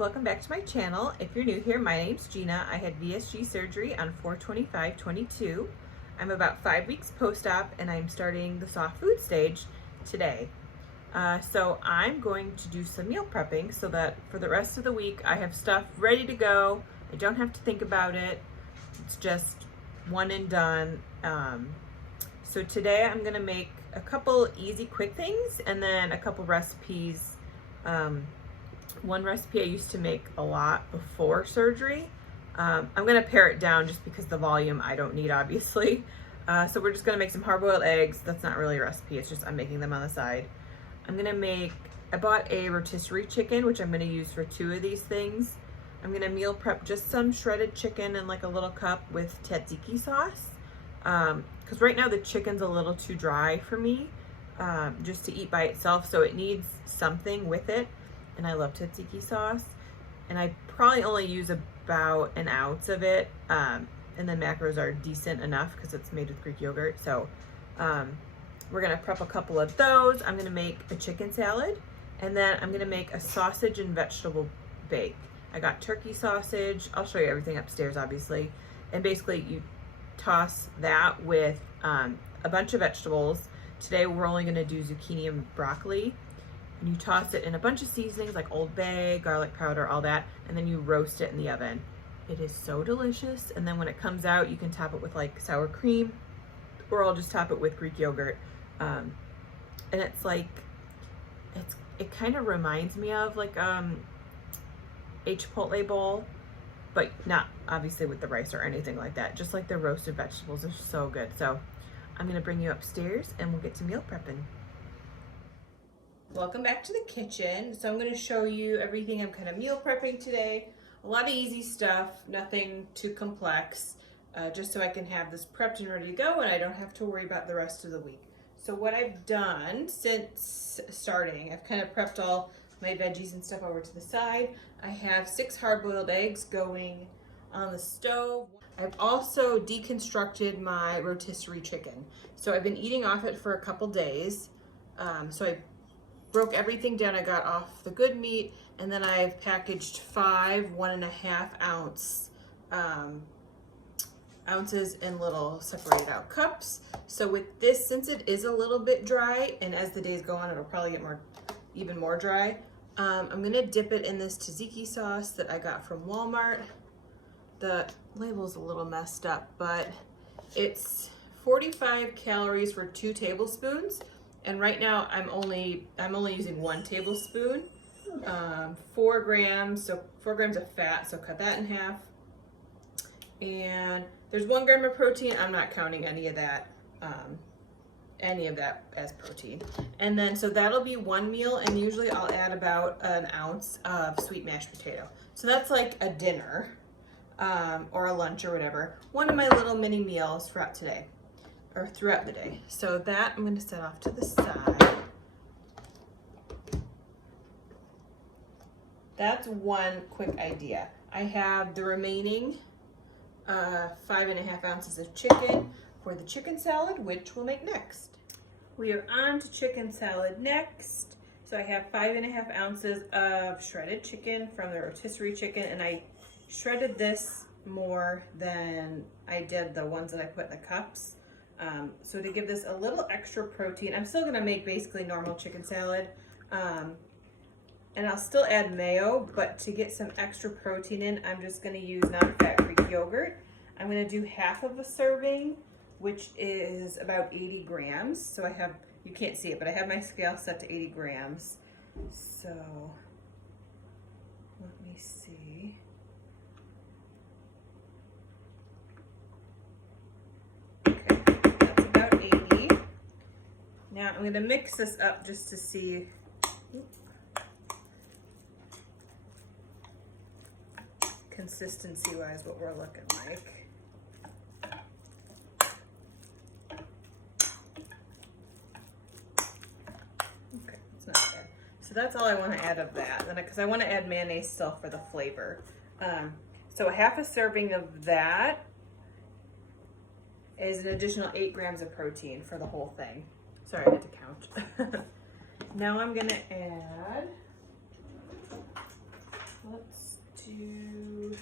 welcome back to my channel. If you're new here, my name's Gina. I had VSG surgery on 4/25/22. I'm about 5 weeks post-op and I'm starting the soft food stage today. So I'm going to do some meal prepping so that for the rest of the week I have stuff ready to go. I don't have to think about it. It's just one and done. So today I'm gonna make a couple easy quick things and then a couple recipes. One recipe I used to make a lot before surgery. I'm gonna pare it down just because the volume I don't need, obviously. So we're just gonna make some hard-boiled eggs. That's not really a recipe, it's just I'm making them on the side. I bought a rotisserie chicken, which I'm gonna use for 2 of these things. I'm gonna meal prep just some shredded chicken in like a little cup with tzatziki sauce. Because right now the chicken's a little too dry for me just to eat by itself, so it needs something with it. And I love tzatziki sauce, and I probably only use about an ounce of it, and the macros are decent enough because it's made with Greek yogurt. So we're gonna prep a couple of those. I'm gonna make a chicken salad, and then I'm gonna make a sausage and vegetable bake. I got turkey sausage. I'll show you everything upstairs, obviously. And basically you toss that with a bunch of vegetables. Today we're only gonna do zucchini and broccoli. And you toss it in a bunch of seasonings like Old Bay, garlic powder, all that, and then you roast it in the oven. It is so delicious. And then when it comes out, you can top it with like sour cream, or I'll just top it with Greek yogurt. And it's like, it kind of reminds me of like a Chipotle bowl, but not obviously with the rice or anything like that. Just like the roasted vegetables are so good. So I'm gonna bring you upstairs and we'll get to meal prepping. Welcome back to the kitchen. So I'm going to show you everything I'm kind of meal prepping today. A lot of easy stuff, nothing too complex, just so I can have this prepped and ready to go and I don't have to worry about the rest of the week. So what I've done since starting, I've kind of prepped all my veggies and stuff over to the side. I have 6 hard-boiled eggs going on the stove. I've also deconstructed my rotisserie chicken. So I've been eating off it for a couple days. So I broke everything down. I got off the good meat, and then I've packaged 5 1.5 ounce ounces in little separated out cups. So with this, since it is a little bit dry, and as the days go on it'll probably get even more dry, I'm gonna dip it in this tzatziki sauce that I got from Walmart. The label's a little messed up, but it's 45 calories for 2 tablespoons. And right now I'm only using 1 tablespoon, 4 grams, so 4 grams of fat, so cut that in half. And there's 1 gram of protein. I'm not counting any of that as protein. And then, so that'll be 1 meal, and usually I'll add about an ounce of sweet mashed potato. So that's like a dinner, or a lunch or whatever. One of my little mini meals throughout today. Or throughout the day. So that I'm going to set off to the side. That's one quick idea. I have the remaining 5.5 ounces of chicken for the chicken salad, which we'll make next. We are on to chicken salad next. So I have 5.5 ounces of shredded chicken from the rotisserie chicken, and I shredded this more than I did the ones that I put in the cups. So to give this a little extra protein, I'm still gonna make basically normal chicken salad, and I'll still add mayo, but to get some extra protein in, I'm just gonna use non-fat Greek yogurt. I'm gonna do half of a serving, which is about 80 grams. So I have, you can't see it, but I have my scale set to 80 grams. So let me see. Now I'm going to mix this up just to see consistency-wise what we're looking like. Okay, it's not bad. So that's all I want to add of that, because I want to add mayonnaise still for the flavor. So half a serving of that is an additional 8 grams of protein for the whole thing. Sorry, I had to count. Now I'm gonna add let's do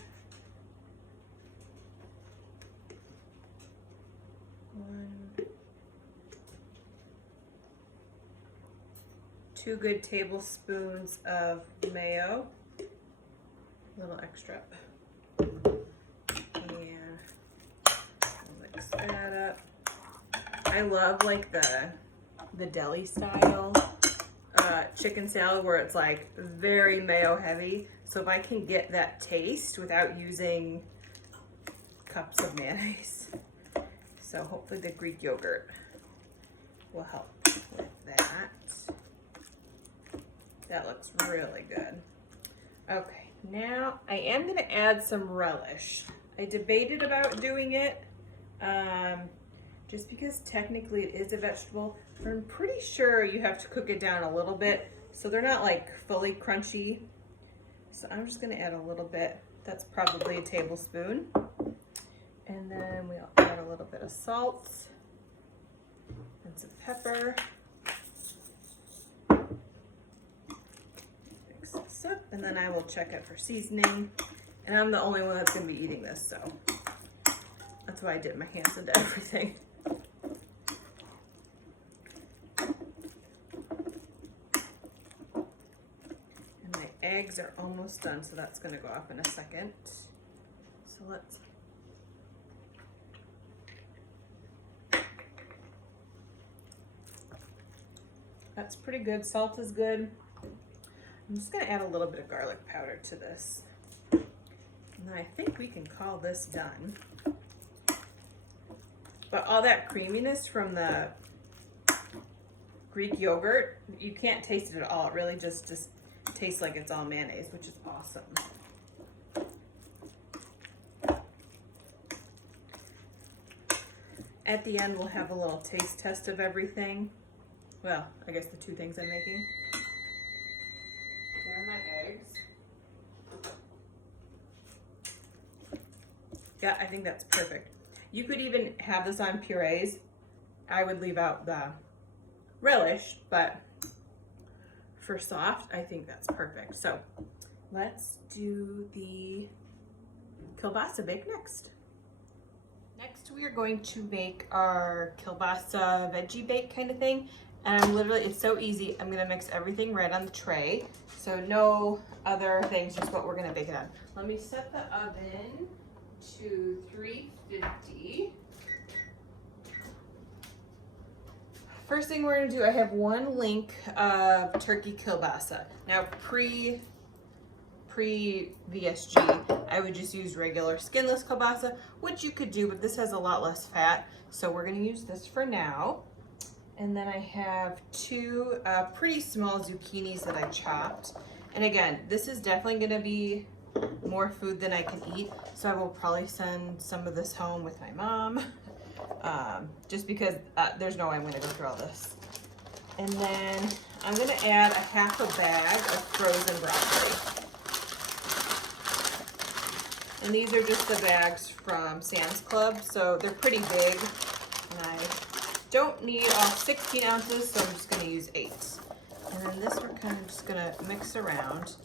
2 good tablespoons of mayo, a little extra, and mix that up. I love like the deli style chicken salad where it's like very mayo heavy. So if I can get that taste without using cups of mayonnaise. So hopefully the Greek yogurt will help with that. That looks really good. Okay, now I am gonna add some relish. I debated about doing it just because technically it is a vegetable, but I'm pretty sure you have to cook it down a little bit so they're not like fully crunchy. So I'm just gonna add a little bit. That's probably a tablespoon. And then we'll add a little bit of salt and some pepper. Mix this up, and then I will check it for seasoning. And I'm the only one that's gonna be eating this, so that's why I dip my hands into everything. And my eggs are almost done, so that's gonna go off in a second. So let's That's pretty good. Salt is good. I'm just gonna add a little bit of garlic powder to this. And then I think we can call this done. But all that creaminess from the Greek yogurt, you can't taste it at all. It really just tastes like it's all mayonnaise, which is awesome. At the end, we'll have a little taste test of everything. Well, I guess the 2 things I'm making. There are my eggs. Yeah, I think that's perfect. You could even have this on purees. I would leave out the relish, but for soft, I think that's perfect. So let's do the kielbasa bake next. Next, we are going to make our kielbasa veggie bake kind of thing. And I'm literally, it's so easy. I'm gonna mix everything right on the tray. So no other things, just what we're gonna bake it on. Let me set the oven to 350. First thing we're gonna do, I have 1 link of turkey kielbasa. Now pre VSG, I would just use regular skinless kielbasa, which you could do, but this has a lot less fat. So we're gonna use this for now. And then I have 2 pretty small zucchinis that I chopped. And again, this is definitely gonna be more food than I can eat. So I will probably send some of this home with my mom, just because there's no way I'm gonna go through all this. And then I'm gonna add a half a bag of frozen broccoli. And these are just the bags from Sam's Club, so they're pretty big. And I don't need all 16 ounces, so I'm just gonna use 8. And then this we're kind of just gonna mix around.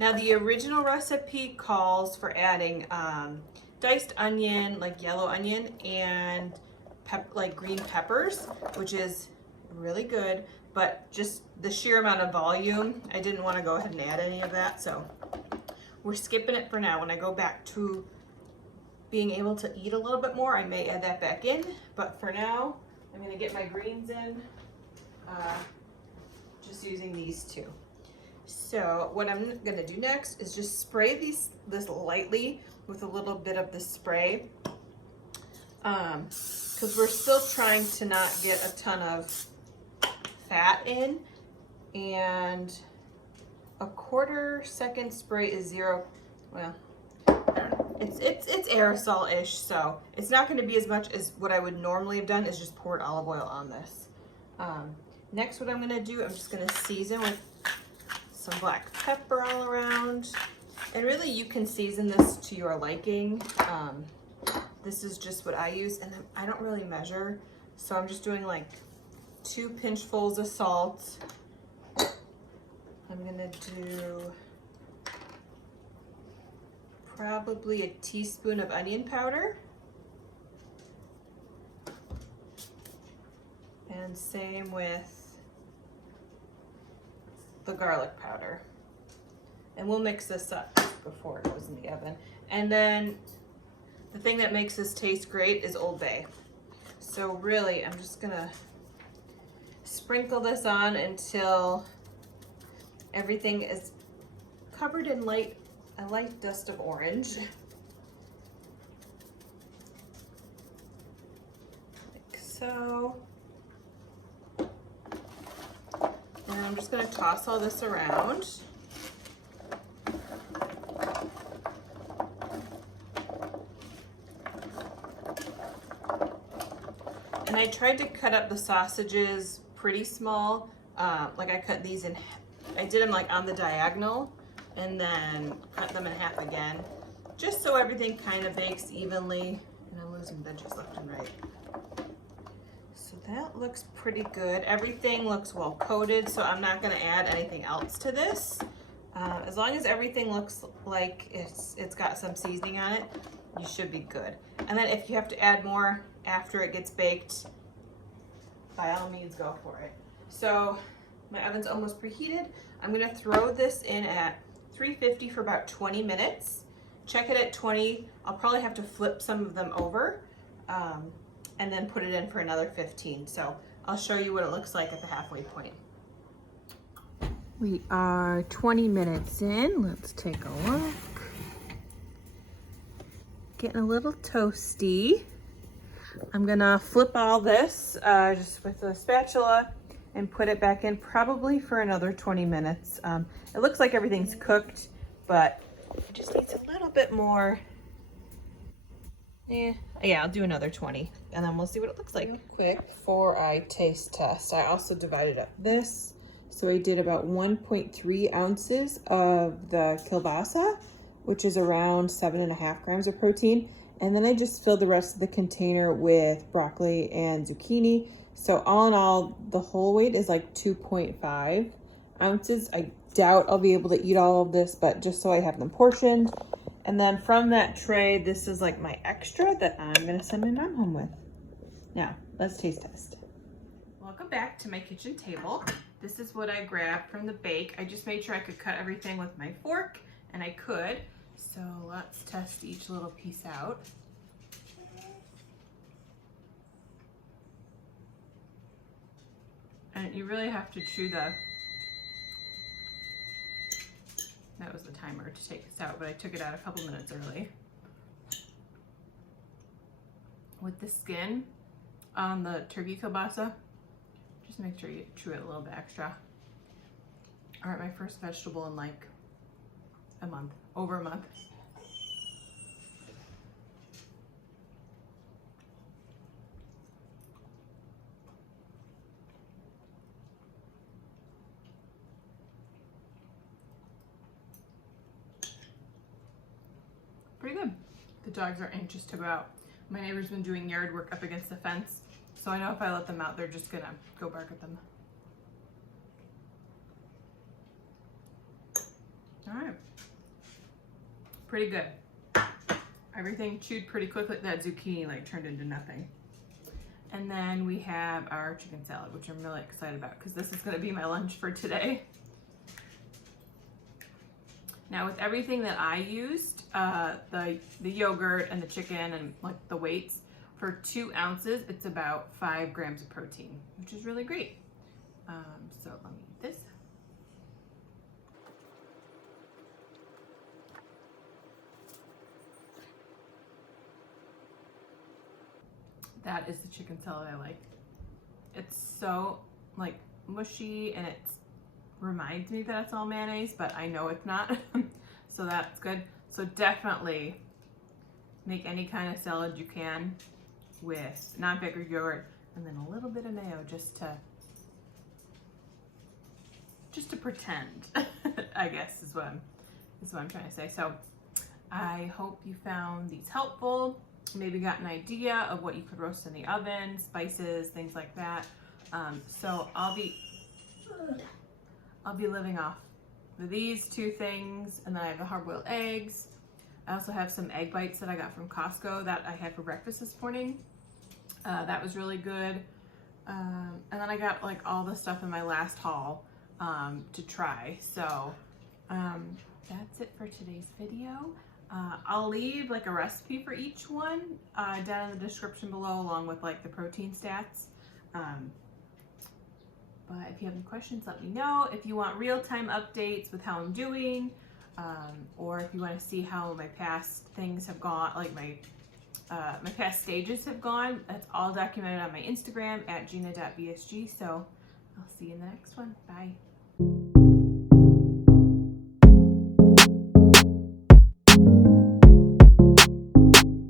Now the original recipe calls for adding diced onion, like yellow onion, and like green peppers, which is really good, but just the sheer amount of volume, I didn't want to go ahead and add any of that, so we're skipping it for now. When I go back to being able to eat a little bit more, I may add that back in, but for now, I'm gonna get my greens in, just using these 2. So what I'm gonna do next is just spray this lightly with a little bit of the spray, because we're still trying to not get a ton of fat in, and a 1/4 second spray is 0. Well, it's aerosol-ish, so it's not going to be as much as what I would normally have done, is just poured olive oil on this. Next, what I'm going to do, I'm just going to season with some black pepper all around. And really, you can season this to your liking. This is just what I use, and I don't really measure, so I'm just doing like 2 pinchfuls of salt. I'm gonna do probably a teaspoon of onion powder. And same with the garlic powder. And we'll mix this up before it goes in the oven. And then the thing that makes this taste great is Old Bay. So really, I'm just gonna sprinkle this on until everything is covered in a light dust of orange. Like so. And I'm just gonna toss all this around. And I tried to cut up the sausages pretty small. Like I cut these in, I did them like on the diagonal and then cut them in half again, just so everything kind of bakes evenly. And I'm losing veggies left and right. So that looks pretty good. Everything looks well coated, so I'm not gonna add anything else to this. As long as everything looks like it's got some seasoning on it, you should be good. And then if you have to add more after it gets baked, by all means go for it. So my oven's almost preheated. I'm gonna throw this in at 350 for about 20 minutes. Check it at 20. I'll probably have to flip some of them over and then put it in for another 15. So I'll show you what it looks like at the halfway point. We are 20 minutes in. Let's take a look. Getting a little toasty. I'm gonna flip all this just with a spatula and put it back in probably for another 20 minutes. It looks like everything's cooked, but it just needs a little bit more. Yeah, I'll do another 20 and then we'll see what it looks like. Real quick, before I taste test, I also divided up this. So I did about 1.3 ounces of the kielbasa, which is around 7.5 grams of protein. And then I just filled the rest of the container with broccoli and zucchini. So all in all, the whole weight is like 2.5 ounces. I doubt I'll be able to eat all of this, but just so I have them portioned. And then from that tray, this is like my extra that I'm gonna send my mom home with. Now, let's taste test. Welcome back to my kitchen table. This is what I grabbed from the bake. I just made sure I could cut everything with my fork, and I could. So let's test each little piece out. And you really have to chew that was the timer to take this out, but I took it out a couple minutes early. With the skin on the turkey kielbasa, just make sure you chew it a little bit extra. All right, my first vegetable in like a month, over a month. Pretty good. The dogs are anxious to go out. My neighbor's been doing yard work up against the fence, so I know if I let them out, they're just gonna go bark at them. All right, pretty good. Everything chewed pretty quickly. That zucchini like turned into nothing. And then we have our chicken salad, which I'm really excited about because this is gonna be my lunch for today. Now with everything that I used, the yogurt and the chicken and like the weights, for 2 ounces, it's about 5 grams of protein, which is really great. So let me eat this. That is the chicken salad I like. It's so like mushy and it reminds me that it's all mayonnaise, but I know it's not. So that's good. So definitely make any kind of salad you can with non-fat Greek yogurt and then a little bit of mayo just to pretend, I guess is what I'm trying to say. So I hope you found these helpful. Maybe got an idea of what you could roast in the oven, spices, things like that. So I'll be living off these 2 things, and then I have the hard-boiled eggs. I also have some egg bites that I got from Costco that I had for breakfast this morning. That was really good. And then I got like all the stuff in my last haul to try. So that's it for today's video. I'll leave like a recipe for each one down in the description below, along with like the protein stats. But if you have any questions, let me know. If you want real-time updates with how I'm doing, or if you want to see how my past things have gone, like my past stages have gone, that's all documented on my Instagram at gina.bsg. So I'll see you in the next one. Bye.